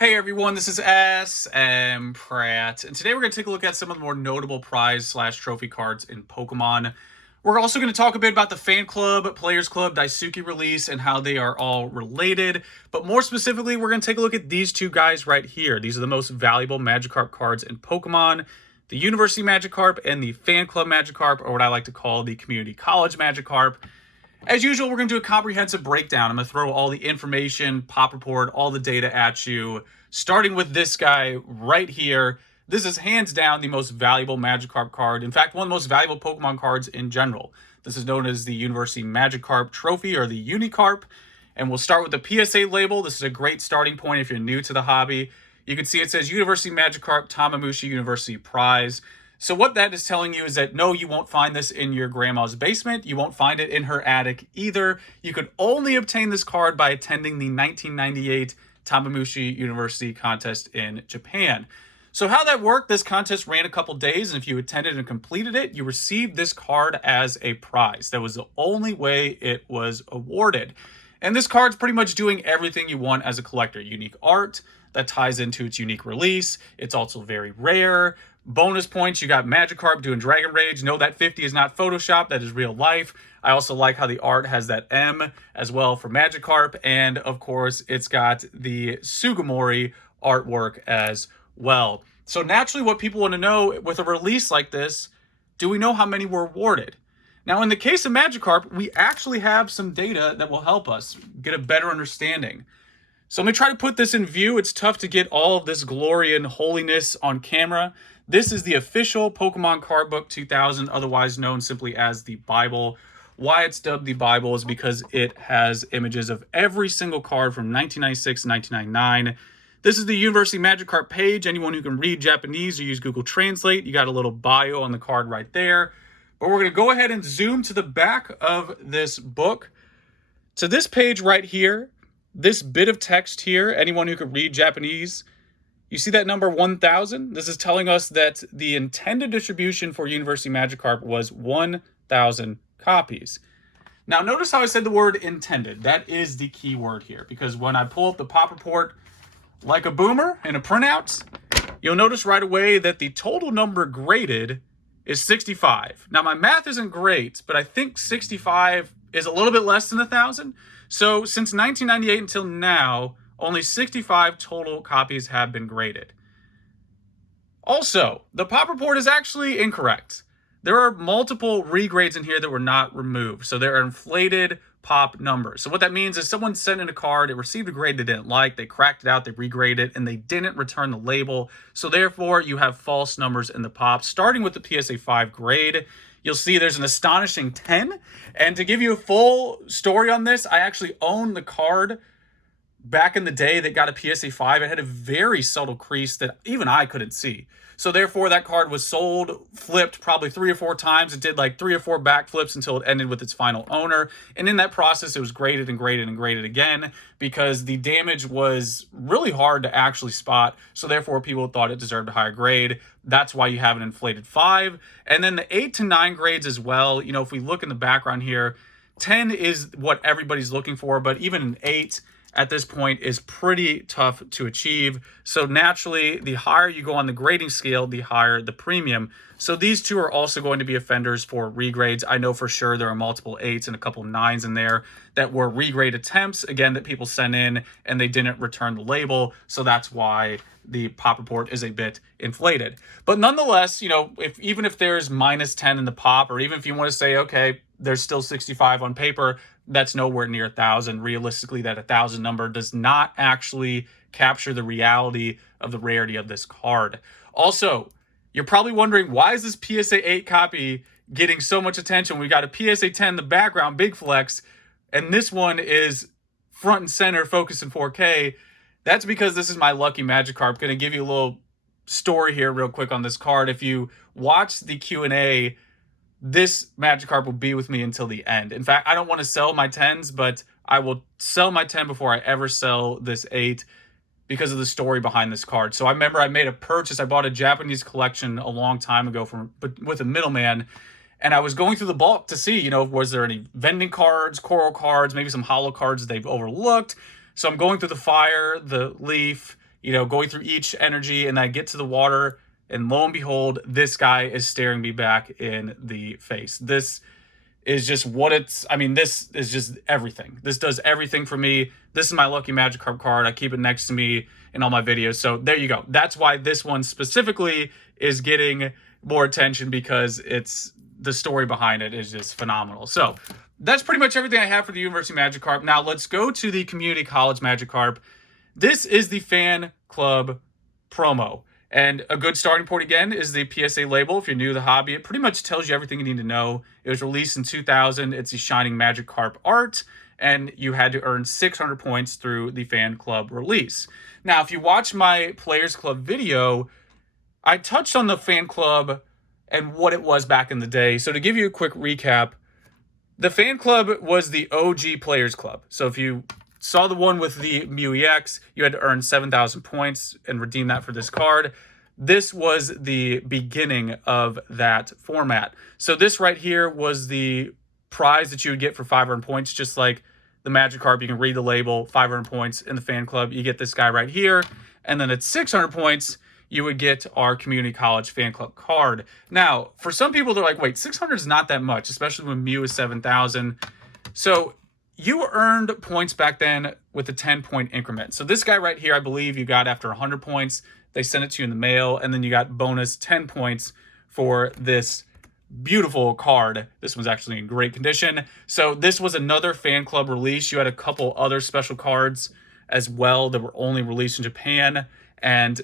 Hey everyone, this is SM Pratt, and today we're going to take a look at some of the more notable prize/trophy cards in Pokemon. We're also going to talk a bit about the Fan Club, Players Club, Daisuke release, and how they are all related. But more specifically, we're going to take a look at these two guys right here. These are the most valuable Magikarp cards in Pokemon. The University Magikarp and the Fan Club Magikarp, or what I like to call the Community College Magikarp. As usual, we're going to do a comprehensive breakdown. I'm going to throw all the information, pop report, all the data at you, starting with this guy right here. This is hands down the most valuable Magikarp card. In fact, one of the most valuable Pokemon cards in general. This is known as the University Magikarp Trophy, or the Unicarp. And we'll start with the PSA label. This is a great starting point if you're new to the hobby. You can see it says University Magikarp Tamamushi University Prize. So what that is telling you is that no, you won't find this in your grandma's basement. You won't find it in her attic either. You could only obtain this card by attending the 1998 Tamamushi University contest in Japan. So how that worked, this contest ran a couple days, and if you attended and completed it, you received this card as a prize. That was the only way it was awarded. And this card's pretty much doing everything you want as a collector. Unique art that ties into its unique release. It's also very rare. Bonus points, you got Magikarp doing Dragon Rage. No, that 50 is not Photoshop, that is real life. I also like how the art has that M as well for Magikarp. And of course, it's got the Sugimori artwork as well. So naturally, what people want to know with a release like this, do we know how many were awarded? Now, in the case of Magikarp, we actually have some data that will help us get a better understanding. So I'm going to try to put this in view. It's tough to get all of this glory and holiness on camera. This is the official Pokemon Card Book 2000, otherwise known simply as the Bible. Why it's dubbed the Bible is because it has images of every single card from 1996 to 1999. This is the University Magikarp page. Anyone who can read Japanese or use Google Translate, you got a little bio on the card right there. But we're going to go ahead and zoom to the back of this book. To this page right here, this bit of text here, anyone who can read Japanese, you see that number 1,000? This is telling us that the intended distribution for University Magikarp was 1,000 copies. Now, notice how I said the word intended. That is the key word here, because when I pull up the pop report like a boomer in a printout, you'll notice right away that the total number graded is 65. Now, my math isn't great, but I think 65 is a little bit less than 1,000. So since 1998 until now, only 65 total copies have been graded. Also, the pop report is actually incorrect. There are multiple regrades in here that were not removed. So there are inflated pop numbers. So what that means is someone sent in a card, it received a grade they didn't like, they cracked it out, they regraded it, and they didn't return the label. So therefore, you have false numbers in the pop. Starting with the Psa 5 grade, you'll see there's an astonishing 10. And to give you a full story on this, I actually own the card back in the day that got a PSA 5. It had a very subtle crease that even I couldn't see. So therefore, that card was sold, flipped probably 3 or 4 times. It did like 3 or 4 backflips until it ended with its final owner. And in that process, it was graded and graded and graded again because the damage was really hard to actually spot. So therefore, people thought it deserved a higher grade. That's why you have an inflated 5. And then the 8 to 9 grades as well. You know, if we look in the background here, 10 is what everybody's looking for, but even an 8 at this point is pretty tough to achieve. So naturally, the higher you go on the grading scale, the higher the premium. So these two are also going to be offenders for regrades. I know for sure there are multiple 8s and a couple 9s in there that were regrade attempts, again, that people sent in and they didn't return the label. So that's why the pop report is a bit inflated. But nonetheless, you know, even if there's minus 10 in the pop, or even if you want to say, okay, there's still 65 on paper, that's nowhere near 1,000. Realistically, that 1,000 number does not actually capture the reality of the rarity of this card. Also, you're probably wondering, why is this PSA 8 copy getting so much attention? We got a PSA 10 in the background, big flex, and this one is front and center, focused in 4K. That's because this is my lucky Magikarp. Going to give you a little story here real quick on this card. If you watch the Q&A, this Magikarp will be with me until the end. In fact, I don't want to sell my 10s, but I will sell my 10 before I ever sell this 8 because of the story behind this card. So I remember I made a purchase. I bought a Japanese collection a long time ago with a middleman, and I was going through the bulk to see, you know, was there any vending cards, coral cards, maybe some holo cards they've overlooked. So I'm going through the fire, the leaf, you know, going through each energy, and I get to the water, and lo and behold, this guy is staring me back in the face. This is just what it's, I mean, this is just everything. This does everything for me. This is my lucky Magikarp card. I keep it next to me in all my videos. So there you go. That's why this one specifically is getting more attention, because it's, the story behind it is just phenomenal. So that's pretty much everything I have for the University Magikarp. Now let's go to the Community College Magikarp. This is the fan club promo. And a good starting point, again, is the Psa Label. If you're new to the hobby, it pretty much tells you everything you need to know. It was released in 2000. It's the Shining Magikarp art, and you had to earn 600 points through the fan club release. Now, if you watch my Players Club video, I touched on the fan club and what it was back in the day. So to give you a quick recap, the fan club was the OG Players Club. So if you saw the one with the Mew EX, you had to earn 7,000 points and redeem that for this card. This was the beginning of that format. So this right here was the prize that you would get for 500 points, just like the Magikarp. You can read the label, 500 points in the fan club. You get this guy right here. And then at 600 points, you would get our Community College fan club card. Now, for some people, they're like, wait, 600 is not that much, especially when Mew is 7,000. So you earned points back then with a 10-point increment. So this guy right here, I believe you got after 100 points. They sent it to you in the mail, and then you got bonus 10 points for this beautiful card. This one's actually in great condition. So this was another fan club release. You had a couple other special cards as well that were only released in Japan, and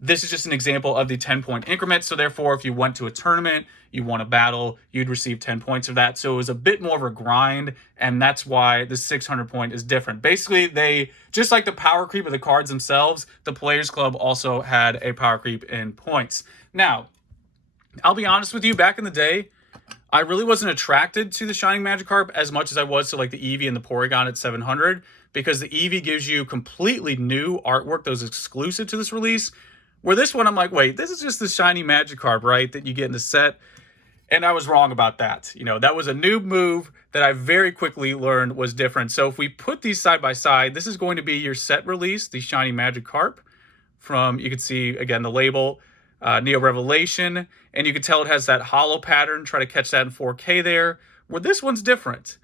this is just an example of the 10-point increment. So therefore, if you went to a tournament, you won a battle, you'd receive 10 points of that. So it was a bit more of a grind, and that's why the 600 point is different. Basically, they, just like the power creep of the cards themselves, the Players Club also had a power creep in points. Now, I'll be honest with you, back in the day, I really wasn't attracted to the Shining Magikarp as much as I was to like the Eevee and the Porygon at 700, because the Eevee gives you completely new artwork that was exclusive to this release. Where this one, I'm like, wait, this is just the shiny Magikarp, right, that you get in the set? And I was wrong about that. You know, that was a noob move that I very quickly learned was different. So if we put these side by side, this is going to be your set release, the shiny Magikarp from, you can see, again, the label, Neo Revelation. And you can tell it has that hollow pattern. Try to catch that in 4K there. Where this one's different.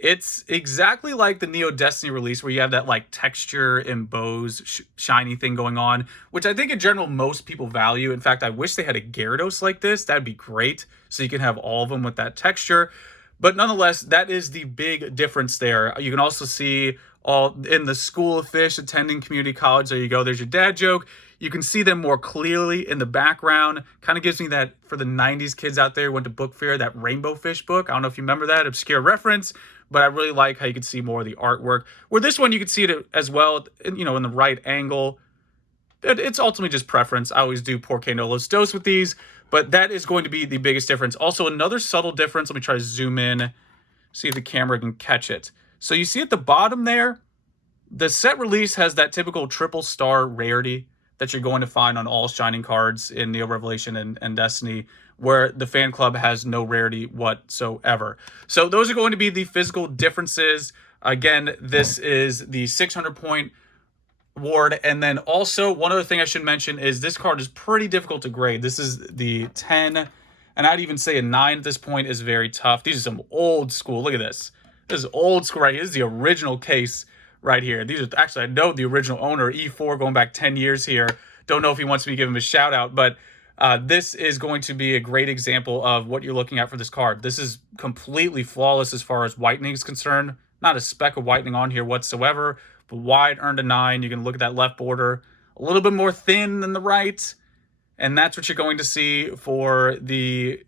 It's exactly like the Neo Destiny release, where you have that like texture embossed shiny thing going on, which I think in general most people value. In fact, I wish they had a Gyarados like this. That'd be great, so you can have all of them with that texture. But nonetheless, that is the big difference there. You can also see all in the School of Fish attending community college. There you go. There's your dad joke. You can see them more clearly in the background. Kind of gives me that, for the 90s kids out there who went to book fair, that Rainbow Fish book. I don't know if you remember that, obscure reference, but I really like how you can see more of the artwork. Where this one, you can see it as well, you know, in the right angle. It's ultimately just preference. I always do Porque no los dos with these, but that is going to be the biggest difference. Also, another subtle difference. Let me try to zoom in, see if the camera can catch it. So you see at the bottom there, the set release has that typical triple star rarity that you're going to find on all Shining cards in Neo Revelation and Destiny, where the fan club has no rarity whatsoever. So those are going to be the physical differences. Again, this is the 600 point award. And then also, one other thing I should mention is this card is pretty difficult to grade. This is the 10, and I'd even say a 9 at this point is very tough. These are some old school. Look at this. This is old school right here. This is the original case right here. These are actually, I know the original owner, E4, going back 10 years here. Don't know if he wants me to give him a shout out, but this is going to be a great example of what you're looking at for this card. This is completely flawless as far as whitening is concerned. Not a speck of whitening on here whatsoever, but wide earned a 9. You can look at that left border, a little bit more thin than the right. And that's what you're going to see for the,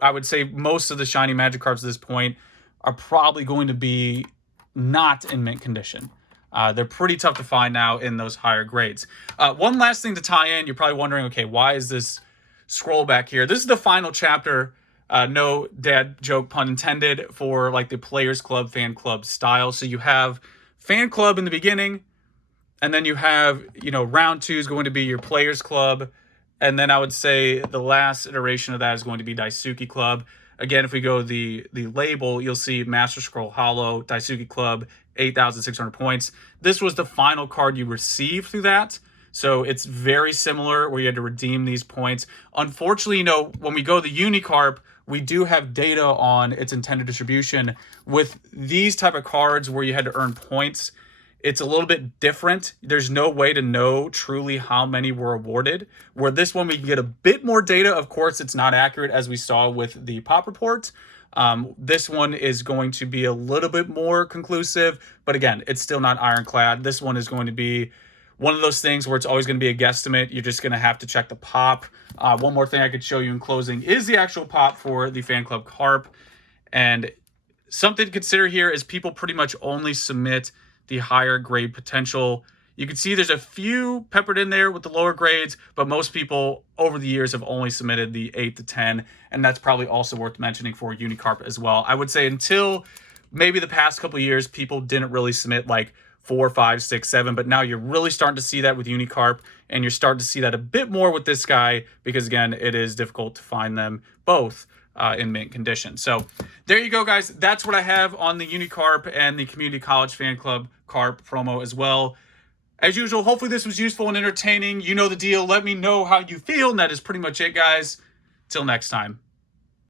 I would say most of the shiny Magikarps at this point are probably going to be not in mint condition. They're pretty tough to find now in those higher grades. One last thing to tie in, you're probably wondering, okay, why is this scroll back here? This is the final chapter, no dad joke pun intended, for like the Players Club, fan club style. So you have fan club in the beginning, and then you have, you know, round 2 is going to be your Players Club, and then I would say the last iteration of that is going to be Daisuke Club. Again, if we go the label, you'll see Master Scroll Hollow, Daisuke Club, 8,600 points. This was the final card you received through that. So it's very similar where you had to redeem these points. Unfortunately, you know, when we go to the Unicarp, we do have data on its intended distribution. With these type of cards where you had to earn points, it's a little bit different. There's no way to know truly how many were awarded. Where this one, we can get a bit more data. Of course, it's not accurate as we saw with the pop report. This one is going to be a little bit more conclusive, but again, it's still not ironclad. This one is going to be one of those things where it's always going to be a guesstimate. You're just going to have to check the pop. One more thing I could show you in closing is the actual pop for the Fan Club Carp. And something to consider here is people pretty much only submit the higher grade potential. You can see there's a few peppered in there with the lower grades, but most people over the years have only submitted the 8 to 10, and that's probably also worth mentioning for Unicarp as well. I would say until maybe the past couple of years, people didn't really submit like 4, 5, 6, 7, but now you're really starting to see that with Unicarp, and you're starting to see that a bit more with this guy because, again, it is difficult to find them both in mint condition. So there you go, guys. That's what I have on the Unicarp and the Community College Fan Club Carp promo as well. As usual, hopefully this was useful and entertaining. You know the deal. Let me know how you feel, and that is pretty much it, guys. Till next time.